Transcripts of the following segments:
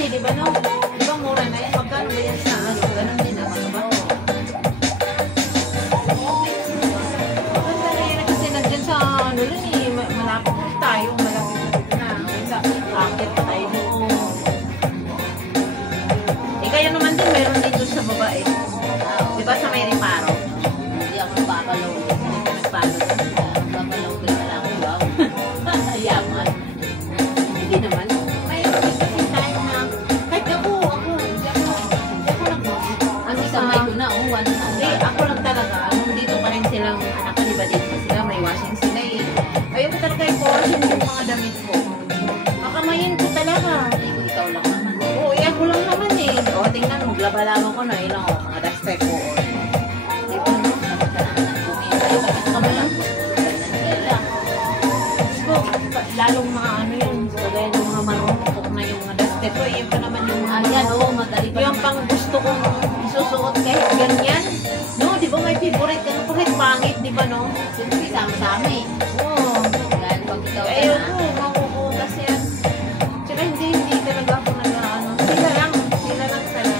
eh, di ba no? Di ba mura na yan? Magkano ba yan sa ano? Ganun din naman ba? Maganda na yan kasi nandyan sa ano lang eh, malapit na tayo, malapit na sa akit pa tayo doon. Eh kaya naman din, meron dito sa baba eh. Di ba sa may reparo? Hindi ako nagpapalaw. Nagpalo doon. Nagpapalaw din na lang. Wow. Yaman. Hindi naman. Mayroon din kasi tayo na, kahit ako Ano kamay ko na, oh, ano na. hindi, ako lang talaga, dito pa rin silang anak ko, diba dito pa sila, may washing sila eh. Ayoko talaga i-washing yung mga damit ko. Kakamayin ko talaga. Ikaw lang naman. Oo, ako lang naman eh. O, tingnan mo, laban-laban ko na, ilang o, mga duster ko. Di ba no? Lalong mga ano yun, kagaya ng mga marunok na yung mga duster ko, yun pa naman yung mga Ayan, oo, madali pa. yung pang gusto kong isusuot kahit ganyan. No, di ba may favorite ka? Kahit pangit, di ba no? Siyempre, sama-sama eh. Oo. Yan, pag ikaw ka Ayoko, na. makukutas yan. Tsaka hindi talaga ako nag-ano. Sila lang talaga.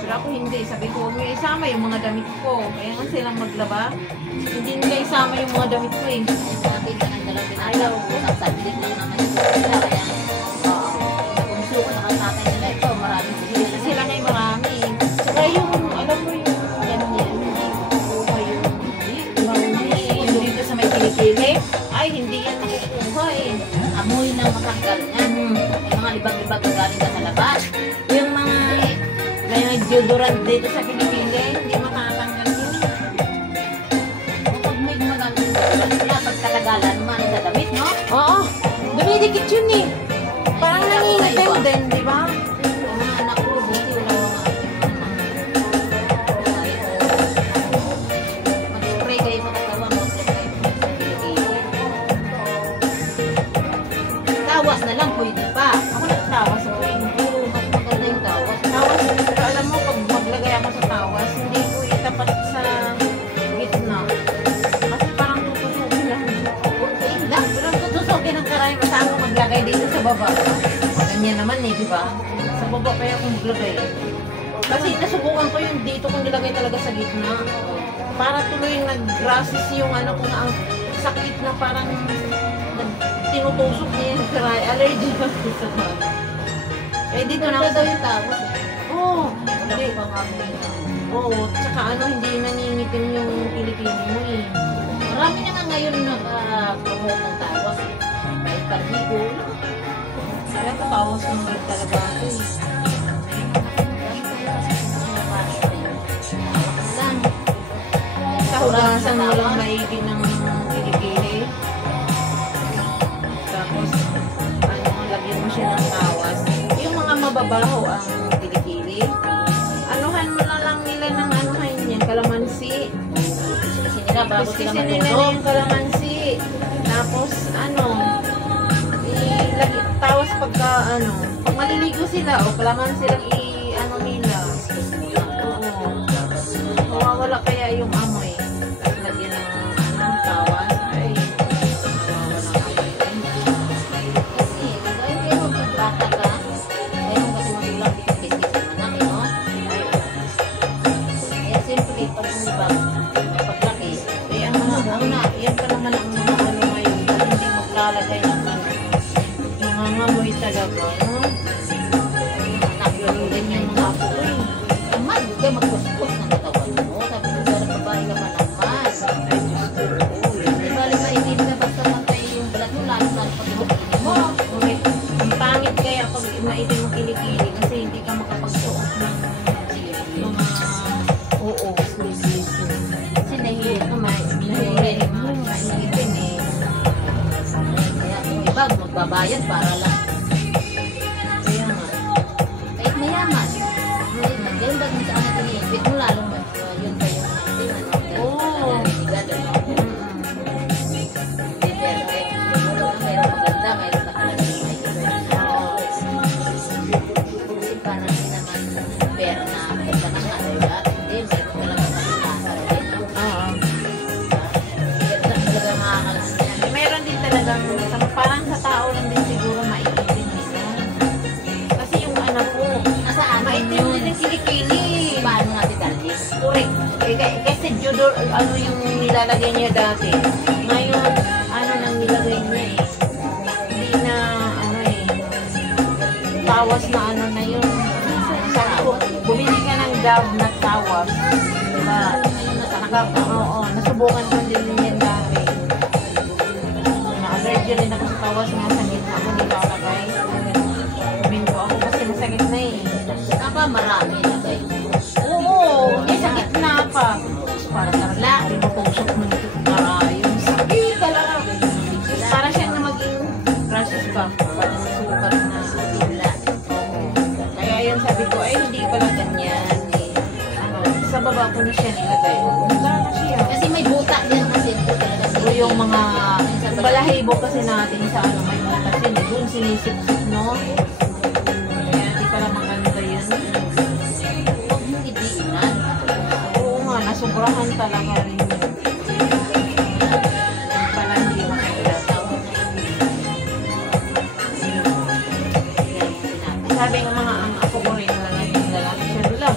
Pero ako hindi, sabi ko, huwag mo isama yung mga damit ko. Kaya nga silang maglaba. Hindi nila isama yung mga damit ko eh. Nakita ng dalawang pinalaw ko. Saksablik lang naman yung sila. Kaya, kung gusto ko nakatatay nila ito, maraming sila. Sila nga'y marami. Tsaka yung, alam mo yung ganyan, hindi kukuha yung yung dito sa may kilikili. Ay, hindi yan nakukuha eh. Amoy ng matanggal niyan. Yung mga libag-libag na galing ka sa labas. Yung mga deodorant dito sa kilikili, hindi matatanggal yun. Kapag may gumagamit sila, pag talagalan naman sa damit, no? Oo, dumidikit yun eh. Parang nangingitim din, di ba? Yung mga anak ko, buti wala mag-spray kayo sa katawan, mag-spray kayo sa kilikili. Tawas na lang, pwede pa. Ako nagtawas ako eh. Puro mas maganda yung tawas. Tawas, pero alam mo, pag maglagay ako sa tawas, hindi ko itapat sa gitna. Kasi parang tutusukin lang. Kuntiin lang. Pero tutusukin ang karami, masama maglagay dito sa baba. Ganyan naman eh, di ba? Sa baba pa yung maglagay. Kasi nasubukan ko yung dito kong nilagay talaga sa gitna. Para tuloy nag-grasses yung ano kung ang sakit na parang tinutusok niya yung cry. Allergy na sa mga. Eh dito na ako daw yung tawas. Oo. Wala ko pa nga mo yun. Oo. Tsaka ano, hindi nangingitim yung kilikili mo eh. Marami na nga ngayon naka-promote ng tawas. Kahit parligo. Kaya tawas ng ulit talaga ako eh. Lang. Sa hugasan mo lang maigi ng kilikili. Tapos, ano, lagyan mo siya ng tawas. Yung mga mababaho ang kilikili. Anuhan mo na lang nila ng anuhan yan, kalamansi. Kasi nila bago sila Kasi nila matulog. yung kalamansi. Tapos, ano, tawas pagka, ano, pag maliligo sila, o kalamansi lang ano nila. Oo. Mawawala kaya yung amoy. Tapos lagyan ng, ano, tawas. Ay, mawawala ang amoy. Kasi, dahil kayo magbata ka, kayo kasi magulang bitis-bitis ng anak, no? Kaya siyempre, pag umibang, paglaki, Eh, ang mga, yan pa naman ang mga ano ngayon. Hindi maglalagay ng ano. Yung mga amoy talaga, no? anak yun, ganyan mga apo ko eh. Naman, huwag kayo magpuspos ng katawan mo. Sabi ko, sana babae ka man naman. Ay, Diyos ko. Di ba, maitim na basta matay yung balat mo, lalo na pag inukin mo. Correct. Ang pangit kaya pag maitim ang kilikili kasi hindi ka makapagsuot ng mga oo, sleeveless. Kasi nahihiya ka, Nahihiya yung mga maitim eh. Kaya kung iba, magbabayad para lang. Kaya nga. Kahit mayaman. Ganun ba kung saan natin i-expect mo, lalong yun pa yung natin, ano? Oo. Naninigan, ano? Hindi, pero kahit mayroong maganda, mayroong nakalagay na kasi parang hindi naman pera na maganda na nga, diba? Hindi, mayroong talagang makalasa rin, no? Oo. Ganda talaga makakalasan yan. Meron din talagang parang sa tao lang din siguro maitim. ano yung nilalagay niya dati. Ngayon, ano nang nilagay niya eh. Hindi na, ano eh, tawas na ano na yun. Sabi ko, bumili ka ng Dove na tawas. Diba? Oo, nasubukan ko din yan dati. Na-allergy rin ako sa tawas nga sa gitna ko nilalagay. Sabihin ko ako kasi masakit na eh. Aba, marami na kayo. Oo, eh sa gitna pa. Para tarla, pinutusok mo nito. Yung sakit talaga. Para siya na maging rashes ba? Para nasukat na tula. Kaya yan sabi ko, ay hindi pala ganyan. Eh. Ano, sa baba ko na siya nilagay. Wala na siya. Kasi may buta yan kasi talaga So yung mga balahibo kasi natin sa ano, may mga kasi doon sinisip-sip, no? Kaya hindi pala maganda yun. huwag mo idiinan. Oo nga, nasubrahan talaga rin yun. Pala hindi makikita. Sabi ng mga ang ako ko rin na naging lalaki siya nila.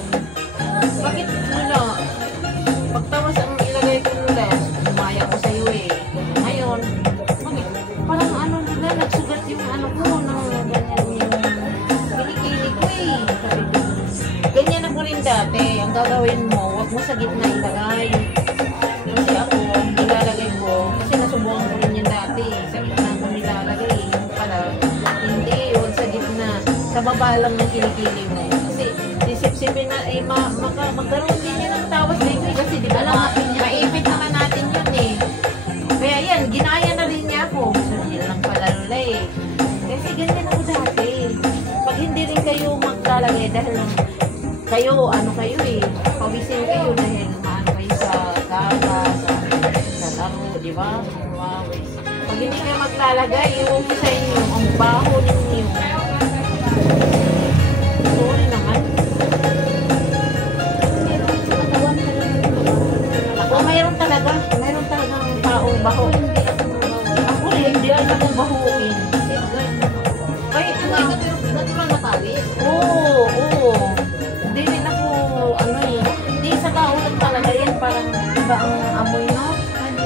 Bakit nila? Pagtawas ang ilagay ko nila, umaya ko sa'yo eh. Ngayon, bakit? Parang ano nila, nagsugat yung ano ko, nang ganyan yung kilikili ko eh. Sabi ko, ganyan ako rin dati. Ang gagawin mo, huwag mo sa gitna ilagay. Kasi ako, nilalagay ko, kasi nasubukan ko rin yan dati. Sa gitna ko nilalagay. Yung pala, hindi, huwag sa gitna. Sa baba lang ng kilikili mo. Kasi sisip-sipin na, eh, magkaroon din yan ng tawas dito eh. Kasi di ba maipit naman natin yun eh. Kaya yan, ginaya na rin niya ako. So, yun lang pala nila eh. Kasi ganyan ako dati. Pag hindi rin kayo maglalagay dahil kayo, ano kayo eh, pawisin kayo dahil maano kayo sa daga, sa laro, di ba? Pag hindi kayo maglalagay, iwan ko sa inyo, ang baho ninyo. Sorry naman. Ako, mayroon talaga. Mayroon talagang taong baho. Ako rin, hindi ako akong bahuin. Kahit nga, Natural na pawis. oo, oo. Hindi rin ako, ano eh, hindi sa kaulan talaga yan, parang iba ang amoy, no?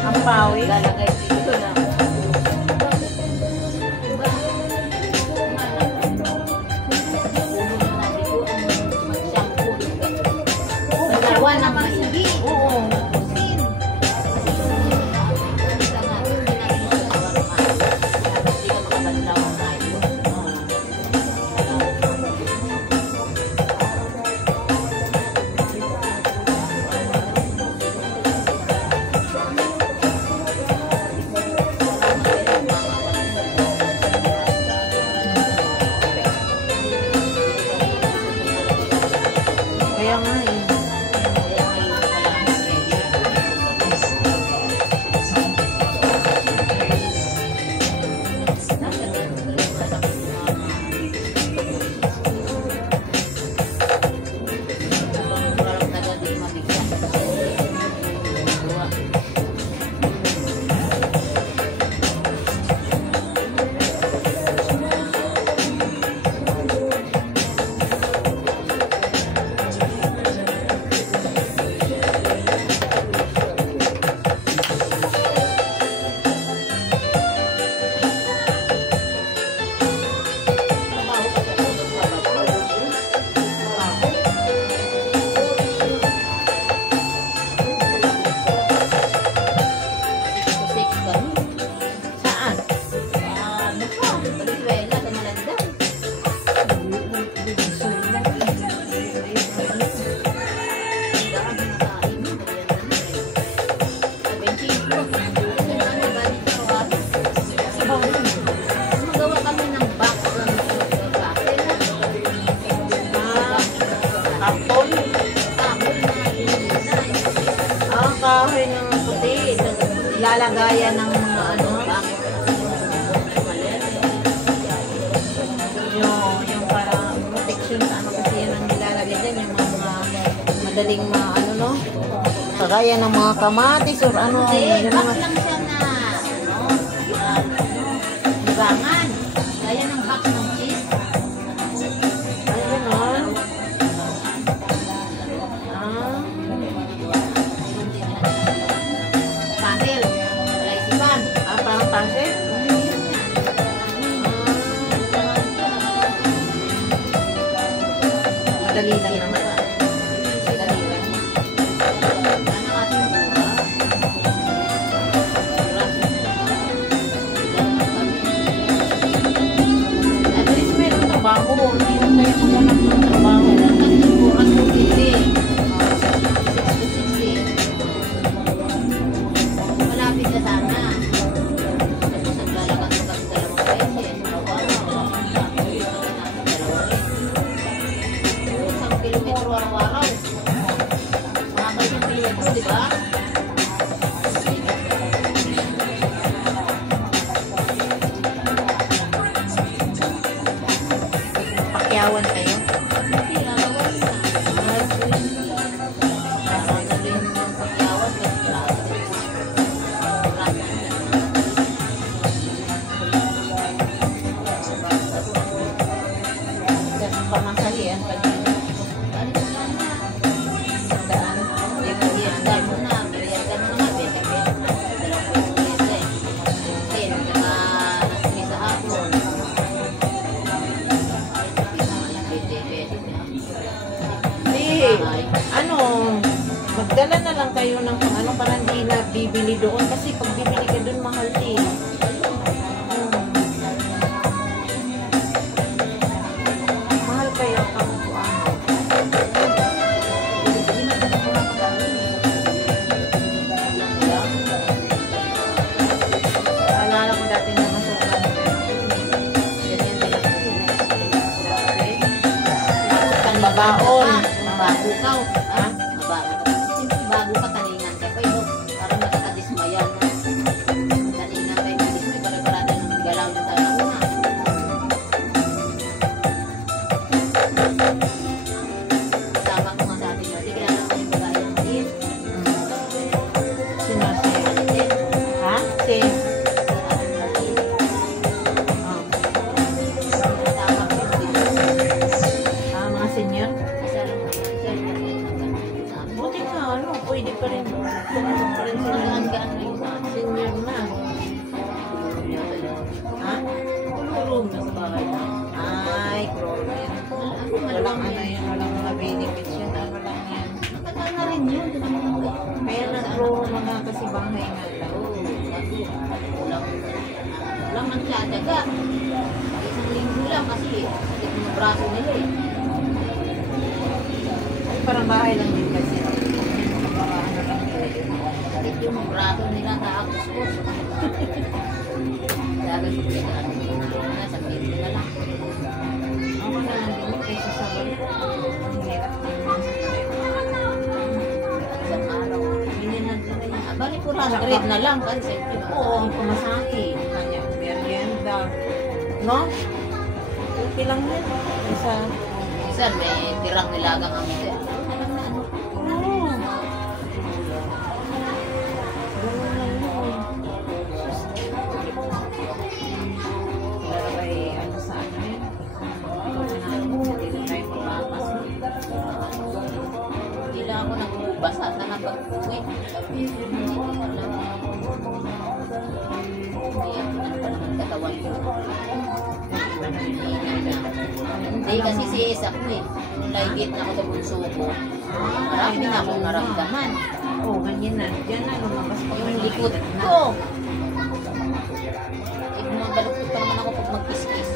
Ang pawis. Lalagay dito lang. Dalawa na maigi. Oo. Kaya nga eh. Saan? Magawa kami ng box ng Kapon? Ang kahoy ng puti. Lalagayan ng mga ano. Yung para protection sa ano kasi yan ang nilalagay dyan. Yung mga madaling ano no. Kagaya ng mga kamatis or ano. Hindi, Yung box mga lang siya na libangan. Gaya ng box ng cheese. ano ganon. Ah. Madali lang naman. Madali lang. At least meron trabaho. Hindi na kayo maghanap ng trabaho. Malapit na sana. Tapos naglalakad ko kasi 2 beses. Isang kilometro araw-araw. Mga 1 kilometro, di ba? Pakyawan kayo. Hindi, arawan na. Arawan na rin yung pagyawan kasi Kasi pamasalian pa niyo. Sandaan. Ano, magdala na lang kayo ng kung ano para hindi na bibili doon kasi pag bibili ka doon mahal din. Mahal kaya pang ano. Alala ko dati na masukan. Ganyan din ako. Dati. Babaon. Bago ka. Ha? Bago ka. Siyempre bago ka, talingan ka. Pero parang nakakadismayan mo. Talingan tayo ng dismay. Para-parada ng galaw yung tanauna. Kasama ko nga sabi mo, di kilala ko yung babae ng din. Sino si? Alin. Ha? Si? Oh. Kasama ko yung din. Ah, mga senior? Isa lang sabi. Buti nga, ano, pwede pa rin. Pumasok pa rin sila. Gaan-gaan na yung sabi. Senior na. Ha? Tulong na sa bahay na. Ay, problem. Walang ano yun, walang mga benefits yun. Ano lang yan. Matagal na rin yun. Kaya nag-pro mga kasi bahay nga lang. Walang nagtsatsaga. Isang linggo lang kasi sakit ng braso nila eh. Ay, parang bahay lang din kasi. Mga ano lang yun. Sakit yung braso nila kaakos-kos. Dagat ko sila ano na sakit nila lang. Ako na lang din kaysa sa balik. Ang hirap din mga sakit. Isang araw. Bininag na rin. Balik ko 100 na lang kasi Oo, ang pamasahe. Kanyang merienda. No? Okay lang yan. Isa. minsan may tirang nilagang ang ito. Alam na ano. Oo. Ganun lang yun. Pero ay ano sa ano yun? Hindi na tayo pamapas. Hindi lang ako nagbubasa na napag-uwi. Hindi ako nagkatawan ko. Hindi kasi si Isak ko eh. Nung laigit na ako sa bunso ko, marami na akong naramdaman. Oo, ganyan na. Diyan na lumabas pa Yung likod ko. Bumabaluktot pa naman ako pag magkiskis.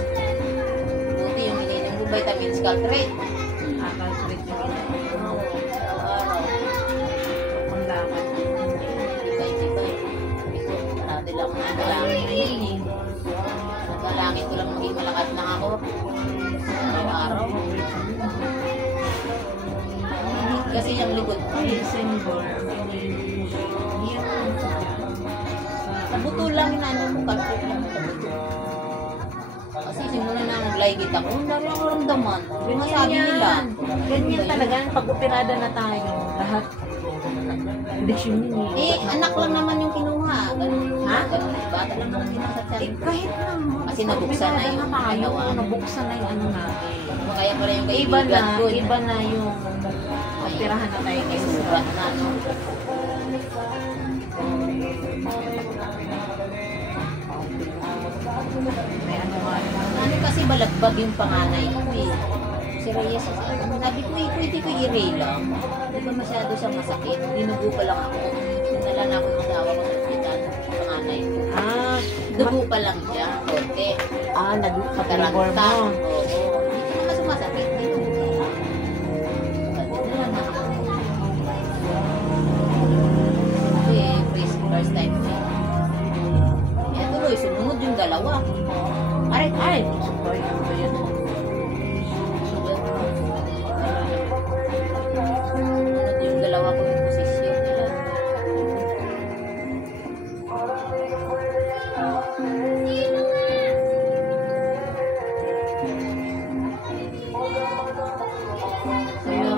Buti yung ininom ko vitamins caltrate. Akal sulit yung ina. Araw-araw. Kung dapat. Tibay-tibay. Parati lang ako nagalangin. Nagalangin ko lang maging malakas lang ako. Araw-araw. Kasi yung likod ko. Ay, symbol. Yan ang Sa buto lang inaano ko. Caltrate lang sa buto. Kasi simula na naglaigit ako. Ang dami akong ramdaman. Yung masabi nila. Ganyan talaga. Pag operada na tayo, lahat kondisyon yun Eh, anak lang naman yung kinuha. Ganun. Ha? Ganun. Bata lang naman kinuha sa Eh, sarili. kahit na. Kasi nabuksan na yung tayo. katawan. Nabuksan na yung ano natin. Kaya pala yung Iba kaibigan na, ko. iba na yung operahan na tayo May ngayon. surat na, no? May ano nga naman. Ano kasi balagbag yung panganay ko eh. Si Reyes, sabi ko, pwede ko i-ray lang. Di ba masyado siyang masakit? Dinugo pa lang ako. Tinala na ako ng asawa ko sa ospital, panganay ko. Dugo pa lang siya, konti. Nag-labor Karanta. mo. Oo. Hindi naman sumasakit. Dinugo pa lang. Dinala na ako. Kasi, first time ko. Kaya tuloy, sumunod yung dalawa. Ay, super yun ba yun? Sumunod yung dalawa ko yung posisyon nila. Kaya,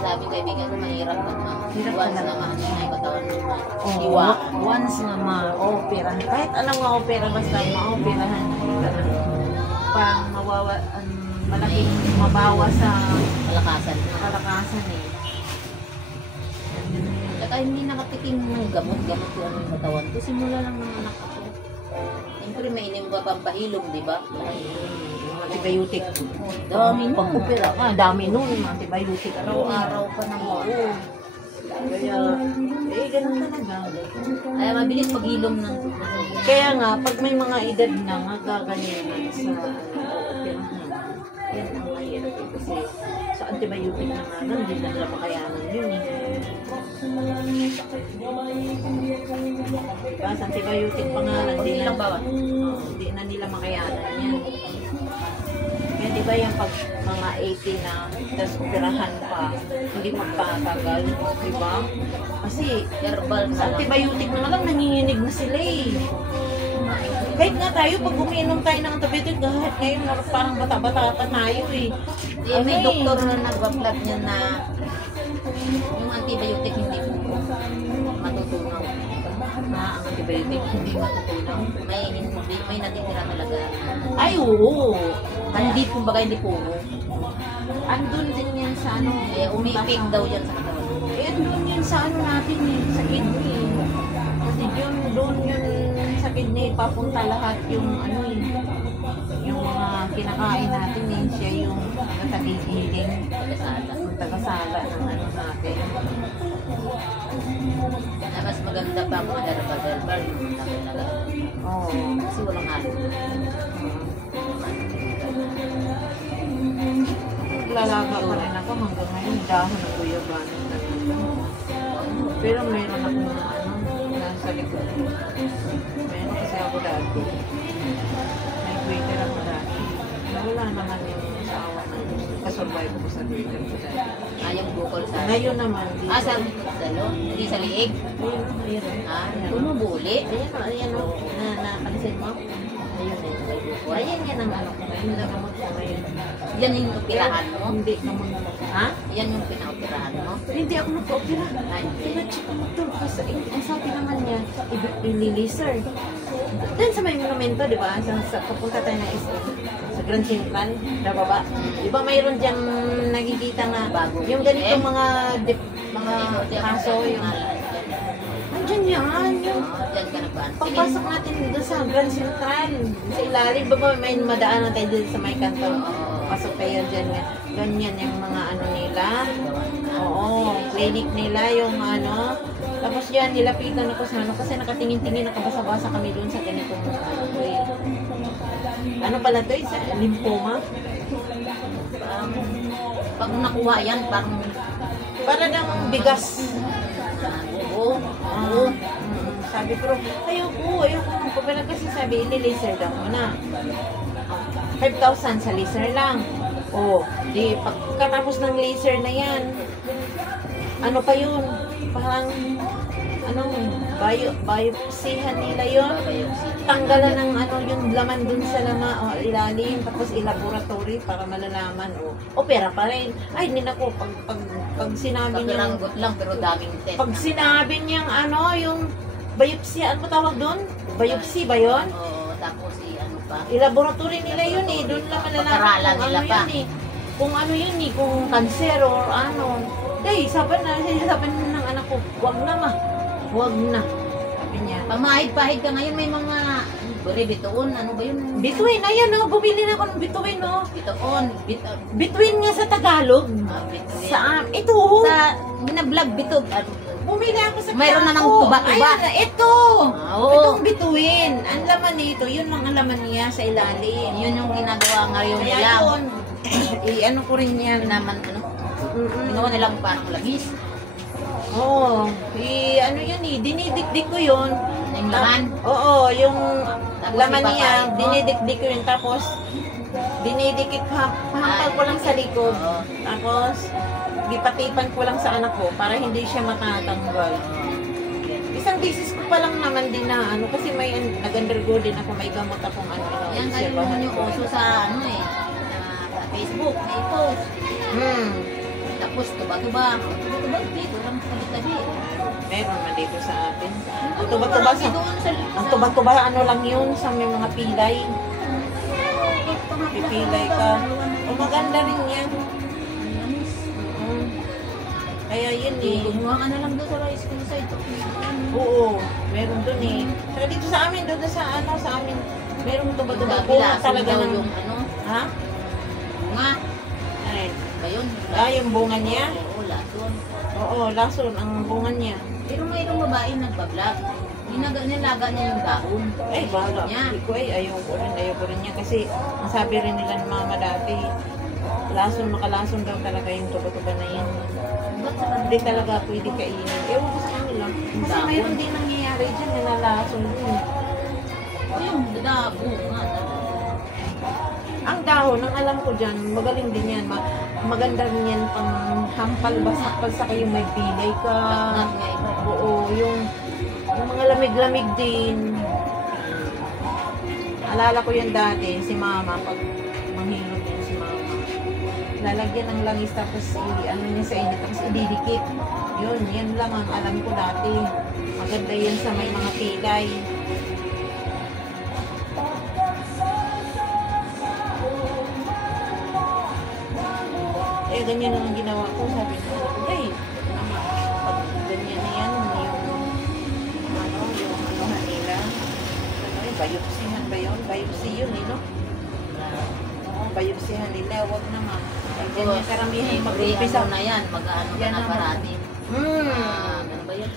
sabi kaibigan ko, mahirap naman. Hirap Once talaga. naman, ay katawan naman. Oo, Iwa. once nga ma-opera, kahit anong ma-opera, basta ma-operahan ka na. Parang malaking mabawa sa Malakasan. kalakasan eh. Saka hindi nakatikim ng gamot-gamot yung ano yung katawan ko. Simula lang ng anak ko. Siyempre may inim ba pampahilom, di ba? Antibiotic. Dami nun. Pag-opera ka, dami nun. Antibiotic. Araw-araw pa naman. Oo. Kaya, ganun talaga. Ay, mabilis paghilom ng Kaya nga, pag may mga edad na nga, gaganyan sa operahan. Yan ang mahirap eh. Kasi sa antibiotic na nga lang, hindi na nila makayanan yun eh. Diba, sa antibiotic pa nga lang, Hindi lang bawat. hindi na nila makayanan yan. Kaya di ba yung pag mga 80 na, tapos operahan pa, hindi magpatagal, di ba? Kasi Herbal sa na lang. antibiotic na nga lang, nanginginig na sila eh. Kahit nga tayo, pag umiinom tayo ng antibiotic, kahit ngayon parang bata-bata pa tayo eh. May doktor na nagpa-plug niya na yung antibiotic hindi po matutunaw. Ang antibiotic hindi matutunaw. May natitira talaga. Ay, oo. Hindi, kumbaga hindi puno. Andun din yan sa ano. Umipig daw yan sa katawan. Andun yun sa ano natin eh, sa kidney. Kasi doon yun sa kidney, papunta lahat yung ano eh, yung mga kinakain natin eh, siya yung natagigiling, Pagkasala. yung tagasala ng ano natin. Na mas maganda pa ang mga herbal. Talaga. Oo. Kasi walang halo. Lalaga pa rin ako hanggang ngayon, dahon ng guyabano na dito. Pero meron ako na ano, nasa likod. Meron kasi ako dati. May Twitter ako dati. Wala naman yung asawa na kasurvive ko sa Twitter ko dati. Yung bukol sa... Ngayon naman, dito. Sa salo? Hindi sa liig? Ayun. Tumubuli? Ayan o, napansin mo? Ayun eh. Ayan yan ang ano ko ngayon, nagamot ko ngayon. Yan yung operahan mo? Hindi naman. Ha? Yan yung pinaoperahan mo? Hindi ako nag-opera. Pina-check ko ito. Kasi ang sabi naman niya, i-laser. Then sa may monumento, di ba? Sa papunta tayo na sa Grand Central, na baba. Di ba mayroon diyang nakikita na Bago. yung ganitong mga kaso, yung... Andiyan yan, yung... Diyan ka nagpaan. Pagpasok natin doon sa Grand Central, sa ilalim, ba may madaanan tayo doon sa may kanto. Pasok kayo dyan. Ganyan yung mga ano nila. Oo, clinic nila, yung ano. Tapos yan, nilapitan ako sa ano, kasi nakatingin-tingin, nakabasa-basa kami doon sa ganitong ano to eh. Ano pala to eh, sa lymphoma? Pag nakuha yan, parang... Para ng bigas. Oo. Oo. Sabi ko, ayoko magpapala kasi sabi, ili-laser daw mo na. 5,000 sa laser lang. O, di pagkatapos ng laser na yan, ano pa yun? Parang, biopsihan nila yun. Tanggalan ng ano, yung laman dun sa lama, o ilalim, tapos i-laboratory para malalaman. O, opera pa rin. Ay, hindi na ko, pag sinabi niyang, Papiranggot lang, pero daming test. pag sinabi niyang ano, yung biopsy, ano ba tawag doon? Biopsy ba yun? Oo, tapos ano pa. I-laboratory nila yun eh. Doon lang malalaman Pag-aralan kung nila ano pa. yun eh. Kung ano yun eh, kung cancer or ano. Day, sabi na ng anak ko, wag na ma. Wag na. Sabi niya. Pamahid-pahid ka ngayon, may mga Buri, bituon, ano ba yun? Bituin, ayan o, bumili na ako ng bituin o. Bituon, Bituin nga sa Tagalog. bituin. Sa, ito o. Sa, binablog, bitog. Bumili ako sa Mayroon namang Quiapo. tuba-tuba. Ayan, ito. Oo. Itong bituin. Ang laman nito, yun ang laman niya sa ilalim. Yun yung ginagawa ngayon Kaya nila. yun, ano ko rin yan. Naman, ano, Mm-mm. ginawa nilang parang labis. Oo. Ano yun eh, dinidikdik ko yun. Yung laman. Oo, yung Tapos laman ipakain niya, mo? dinidikdik ko yun. Tapos, dinidikit, pahampal ko lang sa likod. Oo. Tapos, gipatipan ko lang sa anak ko para hindi siya matatanggal. Isang thesis ko pa lang naman din na ano, kasi may nag-undergo din ako, may gamot akong ano. Yan kayo naman yung uso sa ano eh. Sa Facebook, may post. Tapos tuba-tuba. Tuba-tuba dito lang sa tabi. Meron na dito sa atin. Ang tuba-tuba ang tuba-tuba ano lang yun sa may mga pilay. Pipilay ka. O maganda rin yan. Mm. Kaya yun eh. Gumawa ka na lang doon sa rice kung sa ito. Oo, meron dun eh. Saka dito sa amin, doon sa ano, sa amin, merong tuba-tuba. Yung Bunga lason talaga daw ng... yung ano, Ha? bunga. Ay, Ba yun? yung bunga niya? Oo, lason. Oo, lason ang bunga niya. Pero mayroong babae nagbablog. Nilaga niya yung dahon. Ay, bahala. Niya. Hindi ko ayaw ko rin niya. Kasi, ang sabi rin nila ng mama dati, makalason daw talaga yung tuba-tuba na yan. Ba't sa kanila? Hindi talaga pwede kainin. Ewan ko sa kanila. Kasi Dahon. mayroon din nangyayari dyan, nilalason din. O yung dabo nga. Ang dahon, ang alam ko dyan, magaling din yan. Maganda rin yan pang hampal, basakpal sa kayo may pilay ka. Lagnat nga iba. Oo, yung mga lamig-lamig din. Alala ko yun dati, si mama, pag manghilot yun si mama. Lalagyan ng langis tapos ano niya sa init, tapos ididikit. Yun, yan lang ang alam ko dati. Maganda yan sa may mga pilay. Eh, ganyan lang ang ginawa ko. Sabi ko, hey, pag ganyan na yan, yung nila. Biopsihan ba yun? Biopsy yun, no? Oo, biopsihan nila. Huwag naman. Ganyan karamihan mag-umpisa. Ano na yan, mag-ano ka Yan na naman. parati. Ano ba yan?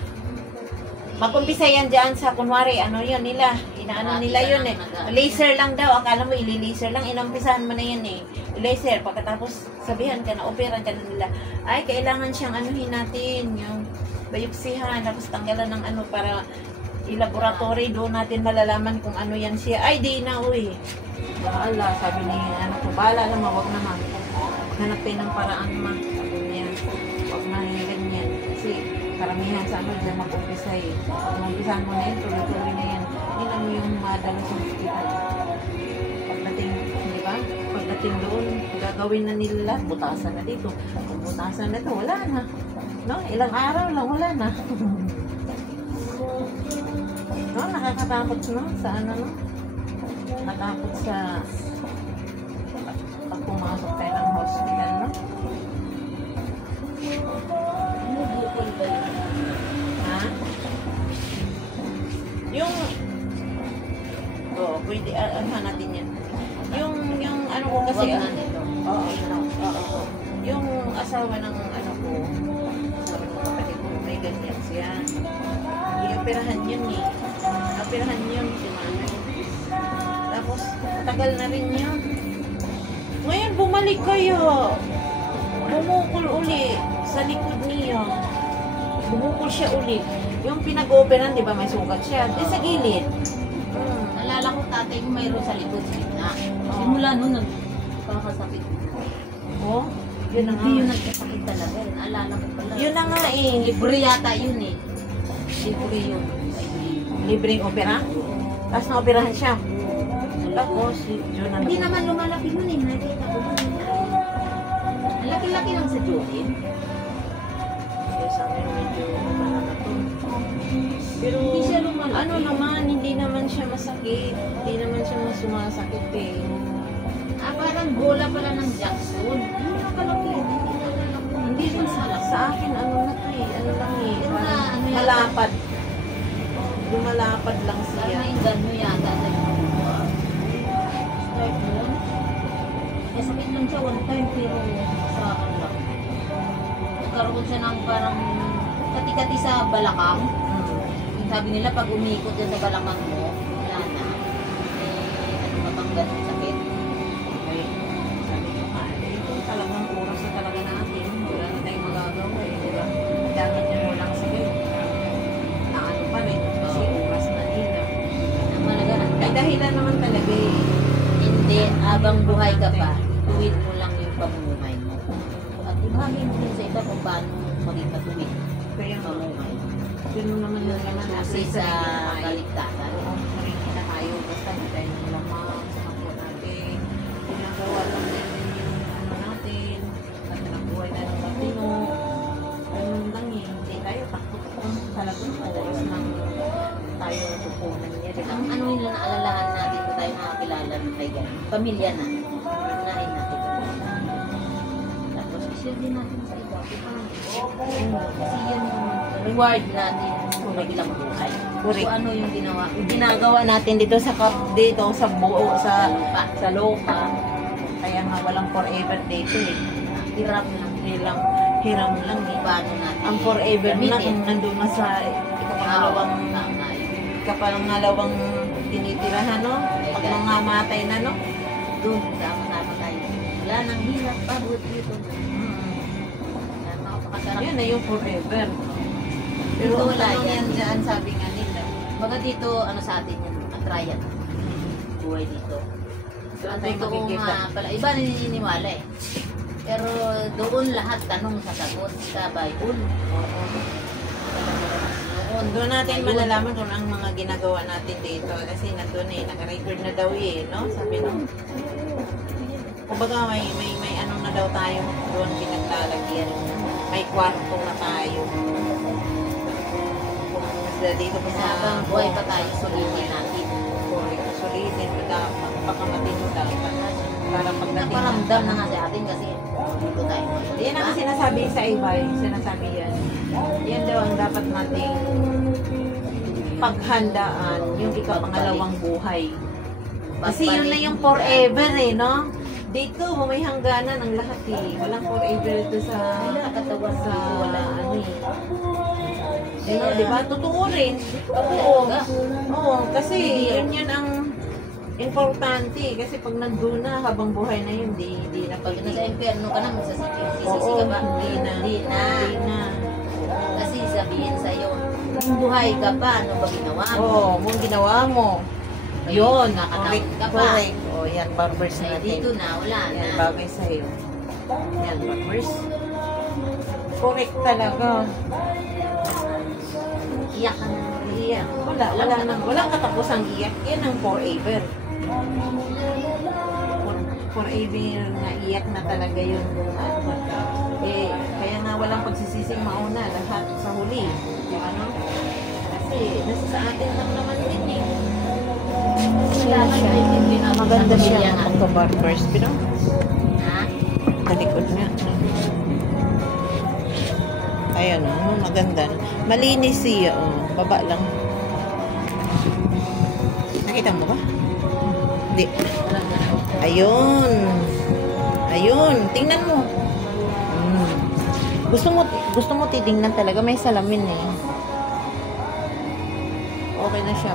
Mag-umpisa yan dyan sa, kunwari, ano yun nila. Inaano nila yun eh. Laser lang daw. Akala mo, ili-laser lang. Inumpisahan mo na yan eh. Laser. Pagkatapos, sabihan ka na, operan ka na nila. Ay, kailangan siyang anuhin natin. Yung biopsihan. Tapos tanggalan ng ano para i-laboratory. Doon natin malalaman kung ano yan siya. Ay, di na, uy. Bahala. Sabi ni, ano ko, bahala naman. Huwag naman. Maghanap tayo ng paraan ma. Sabi niya, huwag na ganyan. Kasi, karamihan sa ano dyan mag-umpisa eh. Kung umpisahan mo na yun, tuloy-tuloy na yan. Hindi na mo yung madala sa hospital. Pagdating, di ba? Pagdating doon, gagawin na nila, butasan na dito. Kung butasan na ito, wala na. No? Ilang araw lang, wala na. No? Nakakatakot no? Sa ano no? Nakatakot sa pag pumasok tayo ng hospital, no? Ano bukol ba yun? Ha? Yung pwede ano natin yan. Yung ano ko kasi Huwag na nito. oo. Yung asawa ng ano ko, asawa ng kapatid ko, may ganyan siya. I-operahan yun eh. Operahan yun si mama. Tapos, tagal na rin yun. Ngayon, bumalik kayo. Bumukol uli sa likod niya. Bumukol siya uli. Yung pinag-operan, di ba, may sugat siya. Di sa gilid. Nalala ko tatay ko mayroon sa likod sa gitna. Simula noon, nagkakasakit. Oh, yun na nga. Hindi yun nagkasakit talaga. Naalala ko pala. Yun na nga eh. Libre yata yun eh. Libre yun. Libreng opera? Tapos na-operahan siya. Tapos, yun na Hindi naman lumalaki yun eh. Nakita ko yun. Ang laki-laki lang sa Jorin. Sa amin, medyo na to. Pero, Hindi siya lumalaki. ano naman, hindi naman siya masakit. Hindi naman siya sumasakit eh. Parang bola pala ng Jackson. Hindi nakalaki. Hindi rin sa Sa akin, ano na to eh. Ano lang eh. Pero na, parang ano yata? malapad. Lumalapad lang Parang siya. may gano yata sa Masakit lang siya one time, pero sa ano lang. Nagkaroon siya ng parang kati-kati sa balakang. Sabi nila, pag umikot dyan sa balakang mo, wala na. Ano ba bang ganun sakit? Okay. Sabi ko nga, ito talagang oras na talaga natin. Wala na tayong magagawa eh. Diba? Dahil yun mo lang sige. Na ano pa rin. Kasi oras na nila. Ang malaga, May dahilan naman talaga eh. hindi, habang buhay ka pa, tuwid mo lang yung pamumuhay mo. At imahin mo din sa iba kung paano maging matuwid Kaya ang pamumuhay mo. yun naman yun naman. Kasi sa kaligtasan. Maringi na tayo. Basta hindi tayo ng lamang sa kapwa natin. Ginagawa lang din yung ano natin. At nabuhay na ng matino. Ganun lang eh. Hindi tayo takot kung talagang oras ng tayo tupunan niya. Ang ano yun na naalalahan natin kung tayo nakakilala ng kay ganun. Pamilya na. Unahin natin. Tapos i-share din natin sa iba. Kasi yan yung reward natin kung magbilang buhay. Correct. So ano yung ginawa? Ginagawa natin dito sa dito sa buo sa lupa. sa lupa. Kaya nga walang forever dito eh. Hirap lang. Hiram lang eh. Paano natin Ang forever na gamitin? kung nandun na sa ipangalawang Tama yun. kapangalawang tinitirahan, no? Pag mga matay na, no? Doon, sama-sama tayo. Wala nang hirap, pagod dito. Yan, makapakasarap. Yan na yung forever. Pero Dito wala wala yan yan. dyan, sabi nga nila. Baga dito, ano sa atin yan, ang triad. Buhay dito. So, ang Tayo totoo makikita. nga pala, iba naniniwala eh. Pero doon lahat tanong sa sagot sa Bible. Doon, Doon natin ayun. malalaman kung ang mga ginagawa natin dito. Kasi nandun eh, naka-record na daw eh, no? Sabi nung, kumbaga may anong na daw tayo doon pinaglalagyan. May kwarto na tayo. Kung dito pa sa Habang buhay pa tayo, sulitin natin. sulitin, pagkamatino dapat. Para pagdating Naparamdam na nga sa atin kasi dito tayo. Yan ang sinasabi sa iba, sinasabi yan. Yan daw ang dapat nating paghandaan, yung ikapangalawang buhay. Kasi yun na yung forever eh, no? Dito, may hangganan ang lahat eh. Walang forever ito sa katawan sa wala. ano eh. Di ba? Totoo rin. Oo. Oo, kasi yun ang importante. Kasi pag nandun na, habang buhay na yun, di na Pag nasa impyerno ka na, magsasisi Oo, ka ba? hindi na. Hindi na. Hindi na. Kasi sabihin sa'yo, kung buhay ka pa, ano ba ginawa mo? Oo, mong ginawa mo. Yun, nakataon ka pa. correct. O, yan, barbers Ay, natin. dito na, wala na. Yan, bagay sa'yo. Yan, barbers. Correct talaga. Iyak ka na. Iyak. Walang katapusang iyak. Yan ang forever. Forever na iyak na talaga yun. Eh, kaya nga walang pagsisising mauna. Lahat sa huli. Di ba, no? Kasi, nasa sa atin lang naman din eh. Kailangan na isipin natin Maganda sa pamilya siya natin. ang barbers. Pero, Ha? talikod nga. Ayan, oh, maganda. Malinis siya, oh. Baba lang. Nakita mo ba? Hindi. Ayun. Ayun. Tingnan mo. Gusto mo titingnan talaga. May salamin eh. Okay na siya.